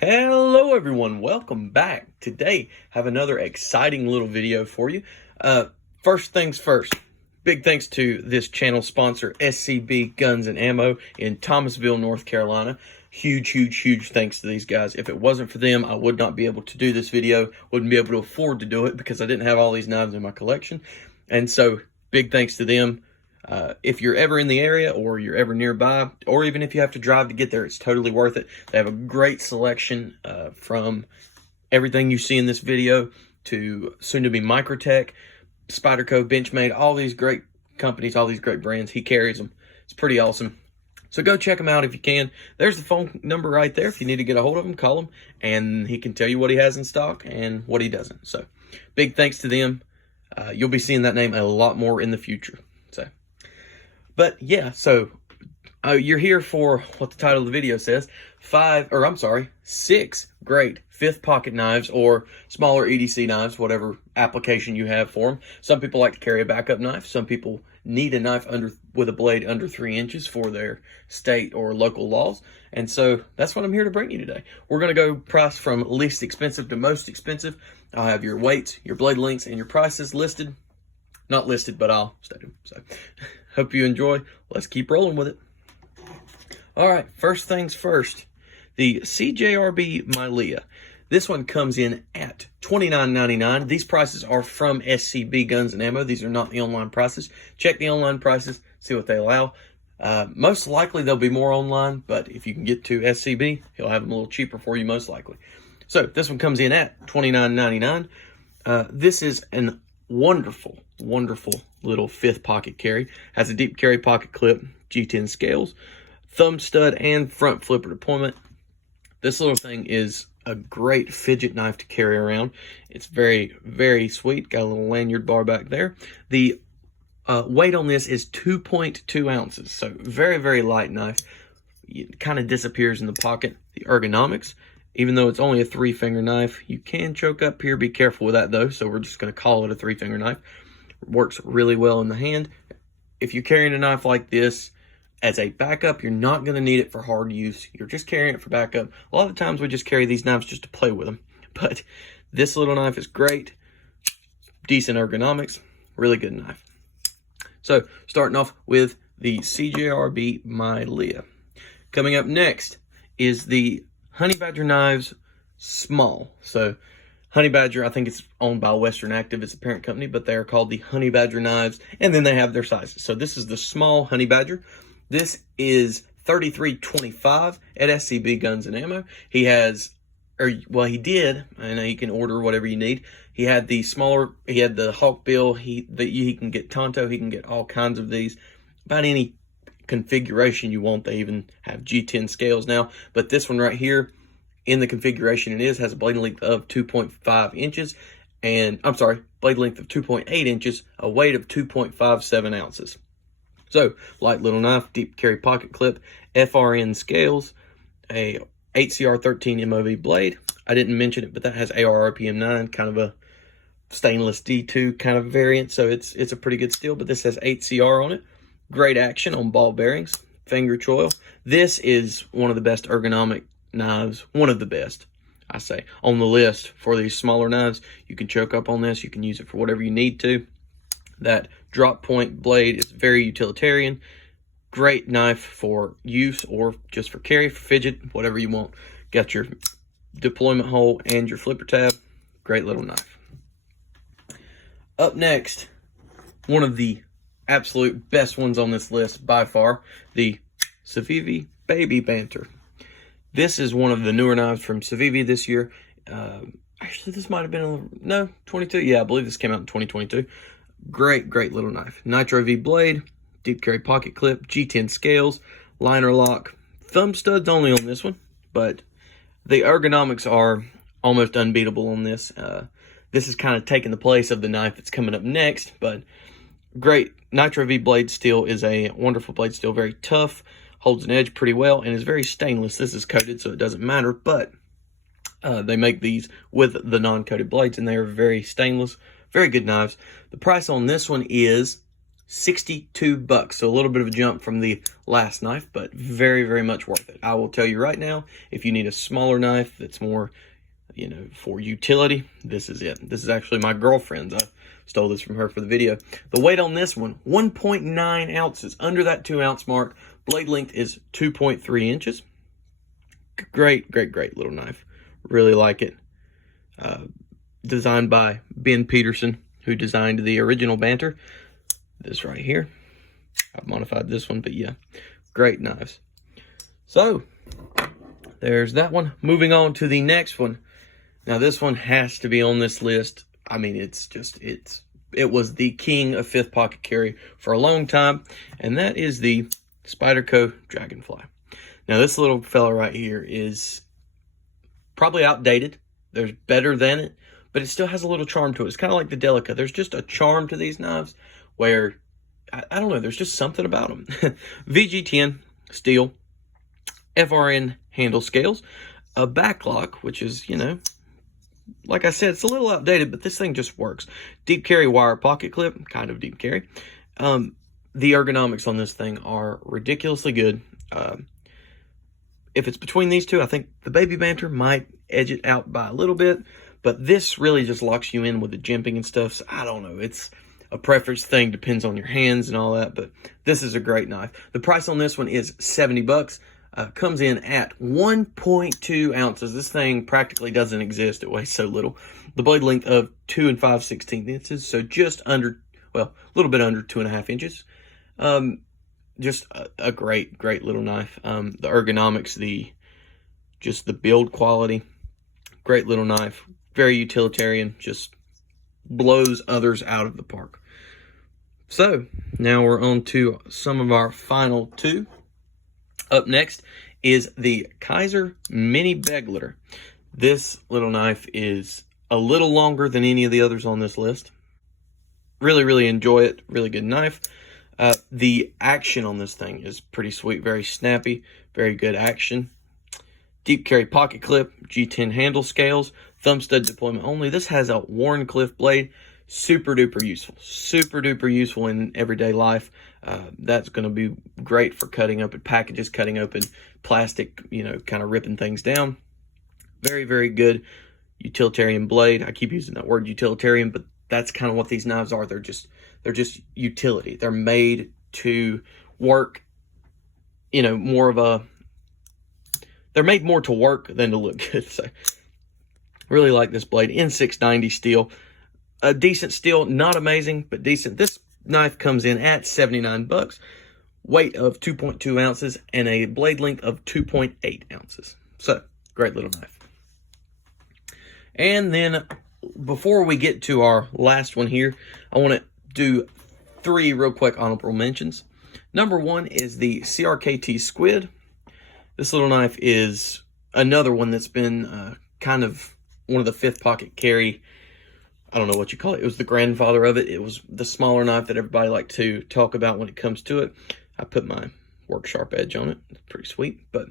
Hello everyone, welcome back. Today I have another exciting little video for you. First things first, big thanks to this channel sponsor, SCB Guns and Ammo in Thomasville, North Carolina. Huge thanks to these guys. If it wasn't for them, I would not be able to do this video, wouldn't be able to afford to do it because I didn't have all these knives in my collection. And so big thanks to them. If you're ever in the area or you're ever nearby, or even if you have to drive to get there, it's totally worth it. They have a great selection from everything you see in this video to soon-to-be Microtech, Spyderco, Benchmade, all these great companies, all these great brands. He carries them. It's pretty awesome. So go check him out if you can. There's the phone number right there. If you need to get a hold of him, call him, and he can tell you what he has in stock and what he doesn't. So big thanks to them. You'll be seeing that name a lot more in the future. But yeah, so you're here for what the title of the video says, 6 great fifth pocket knives or smaller EDC knives, whatever application you have for them. Some people like to carry a backup knife. Some people need a knife with a blade under 3 inches for their state or local laws. And so that's what I'm here to bring you today. We're going to go price from least expensive to most expensive. I'll have your weights, your blade lengths, and your prices listed. Not listed, but I'll state them. So hope you enjoy. Let's keep rolling with it. All right, first things first, the CJRB Myleah. This one comes in at $29.99. These prices are from SCB Guns and Ammo. These are not the online prices. Check the online prices, see what they allow. Most likely there'll be more online, but if you can get to SCB, he'll have them a little cheaper for you most likely. So this one comes in at $29.99. This is an wonderful little fifth pocket carry. Has a deep carry pocket clip, G10 scales, thumb stud, and front flipper deployment. This little thing is a great fidget knife to carry around. It's very sweet. Got a little lanyard bar back there. The weight on this is 2.2 ounces, so very light knife. It kind of disappears in the pocket. The ergonomics, even though it's only a 3-finger knife, you can choke up here. Be careful with that though, so we're just going to call it a 3-finger knife. Works really well in the hand. If you're carrying a knife like this as a backup, you're not going to need it for hard use. You're just carrying it for backup. A lot of times we just carry these knives just to play with them, but this little knife is great. Decent ergonomics, really good knife. So starting off with the CJRB Myleah. Coming up next is the Honey Badger knives small. So Honey Badger, I think it's owned by Western Active. It's a parent company, but they are called the Honey Badger knives, and then they have their sizes. So this is the small Honey Badger. This is $33.25 at SCB Guns and Ammo. He has, he did, I know you can order whatever you need. He had the smaller, he had the Hawkbill. He can get Tonto. He can get all kinds of these, about any configuration you want. They even have G10 scales now, but this one right here, in the configuration it is, has a blade length of 2.5 inches, and blade length of 2.8 inches, a weight of 2.57 ounces. So light little knife, deep carry pocket clip, FRN scales, a 8CR13 MOV blade. I didn't mention it, but that has AR RPM 9, kind of a stainless D2 kind of variant, so it's a pretty good steel, but this has 8CR on it. Great action on ball bearings, finger choil. This is one of the best ergonomic knives, one of the best, I say, on the list for these smaller knives. You can choke up on this. You can use it for whatever you need to. That drop point blade is very utilitarian. Great knife for use or just for carry, for fidget, whatever you want. Got your deployment hole and your flipper tab. Great little knife. Up next, one of the absolute best ones on this list by far, the Safev Baby Banter. This is one of the newer knives from Safev this year. Actually, this might have been 22. Yeah, I believe this came out in 2022. Great little knife. Nitro V blade, deep carry pocket clip, G10 scales, liner lock, thumb studs only on this one, but the ergonomics are almost unbeatable on this. This is kind of taking the place of the knife that's coming up next, but great. Nitro V blade steel is a wonderful blade steel, very tough, holds an edge pretty well, and is very stainless. This is coated, so it doesn't matter, but they make these with the non-coated blades, and they are very stainless, very good knives. The price on this one is $62. So a little bit of a jump from the last knife, but very, very much worth it. I will tell you right now, if you need a smaller knife that's more, you know, for utility, this is it. This is actually my girlfriend's. I stole this from her for the video. The weight on this one, 1.9 ounces, under that 2 ounce mark. Blade length is 2.3 inches. Great, great, great little knife. Really like it. Designed by Ben Peterson, who designed the original Banter. This right here. I've modified this one, but yeah, great knives. So, there's that one. Moving on to the next one. Now, this one has to be on this list. I mean, it was the king of fifth pocket carry for a long time, and that is the Spyderco Dragonfly. Now, this little fella right here is probably outdated. There's better than it, but it still has a little charm to it. It's kind of like the Delica. There's just a charm to these knives where, I don't know, there's just something about them. VG10 steel, FRN handle scales, a backlock, which is, you know, like I said, it's a little outdated, but this thing just works. Deep carry wire pocket clip, kind of deep carry. The ergonomics on this thing are ridiculously good. If it's between these two, I think the Baby Banter might edge it out by a little bit, but this really just locks you in with the jimping and stuff. So I don't know. It's a preference thing, depends on your hands and all that, but this is a great knife. The price on this one is $70. Comes in at 1.2 ounces. This thing practically doesn't exist. It weighs so little. The blade length of 2 5/16 inches, so just under, well, a little bit under 2.5 inches. Just a great, great little knife. The ergonomics, just the build quality, great little knife. Very utilitarian, just blows others out of the park. So, now we're on to some of our final two. Up next is the Kizer Mini Begler. This little knife is a little longer than any of the others on this list. Really, really enjoy it. Really good knife. The action on this thing is pretty sweet. Very snappy. Very good action. Deep carry pocket clip. G10 handle scales. Thumb stud deployment only. This has a Wharncliffe blade. Super duper useful. Super duper useful in everyday life. That's going to be great for cutting open packages, cutting open plastic, you know, kind of ripping things down. Very, very good utilitarian blade. I keep using that word utilitarian, but that's kind of what these knives are. They're just utility. They're made to work, you know, they're made more to work than to look good. So really like this blade. N690 steel. A decent steel, not amazing, but decent. This knife comes in at $79, weight of 2.2 ounces, and a blade length of 2.8 ounces. So, great little knife. And then, before we get to our last one here, I want to do 3 real quick honorable mentions. Number 1 is the CRKT Squid. This little knife is another one that's been kind of one of the fifth pocket carry, I don't know what you call it. It was the grandfather of it. It was the smaller knife that everybody liked to talk about when it comes to it. I put my work sharp edge on it. It's pretty sweet. But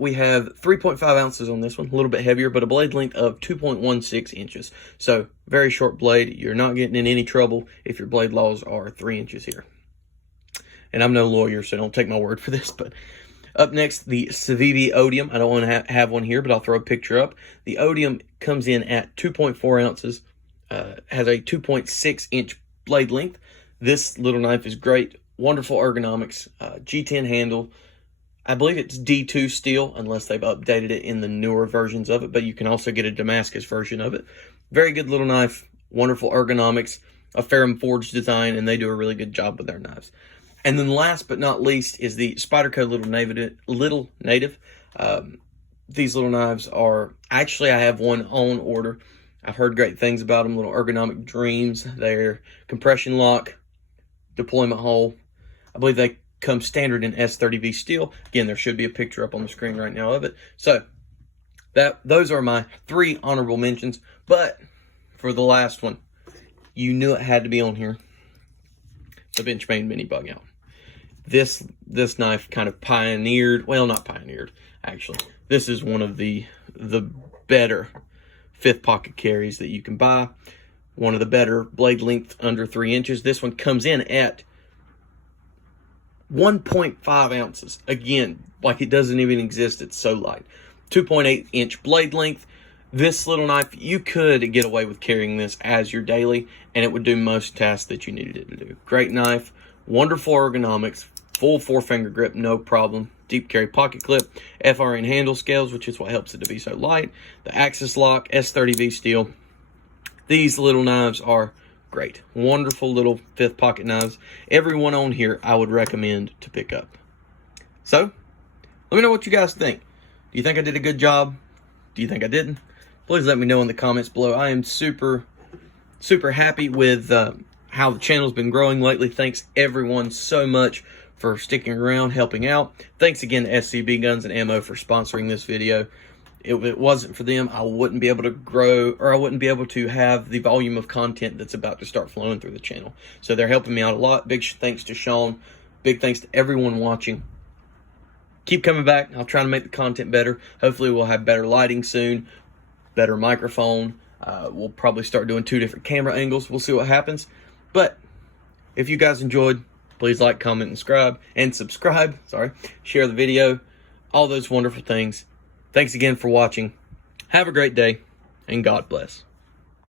we have 3.5 ounces on this one. A little bit heavier, but a blade length of 2.16 inches. So, very short blade. You're not getting in any trouble if your blade laws are 3 inches here. And I'm no lawyer, so don't take my word for this. But up next, the Safev Odium. I don't want to have one here, but I'll throw a picture up. The Odium comes in at 2.4 ounces. Has a 2.6 inch blade length. This little knife is great. Wonderful ergonomics. G10 handle. I believe it's D2 steel, unless they've updated it in the newer versions of it, but you can also get a Damascus version of it. Very good little knife. Wonderful ergonomics. A ferrum forged design, and they do a really good job with their knives. And then last but not least is the Spyderco Little Native. These little knives are, actually I have one on order. I've heard great things about them, little ergonomic dreams. They're compression lock, deployment hole. I believe they come standard in S30V steel. Again, there should be a picture up on the screen right now of it. So, those are my 3 honorable mentions. But, for the last one, you knew it had to be on here. The Benchmade Mini Bug Out. This knife kind of pioneered, well, not pioneered, actually. This is one of the better fifth pocket carries that you can buy. One of the better blade length under 3 inches. This one comes in at 1.5 ounces. Again, like it doesn't even exist. It's so light. 2.8-inch blade length. This little knife, you could get away with carrying this as your daily, and it would do most tasks that you needed it to do. Great knife, wonderful ergonomics, full 4-finger grip, no problem. Deep carry pocket clip, FRN handle scales, which is what helps it to be so light. The axis lock, S30V steel. These little knives are great. Wonderful little 5th pocket knives. Every one on here I would recommend to pick up. So, let me know what you guys think. Do you think I did a good job? Do you think I didn't? Please let me know in the comments below. I am super happy with how the channel's been growing lately. Thanks everyone so much for sticking around, helping out. Thanks again to SCB Guns and Ammo for sponsoring this video. If it wasn't for them, I wouldn't be able to grow, or I wouldn't be able to have the volume of content that's about to start flowing through the channel. So they're helping me out a lot. Big thanks to Sean. Big thanks to everyone watching. Keep coming back. I'll try to make the content better. Hopefully we'll have better lighting soon, better microphone. We'll probably start doing 2 different camera angles. We'll see what happens. But if you guys enjoyed, please like, comment, and subscribe. Share the video. All those wonderful things. Thanks again for watching. Have a great day, and God bless.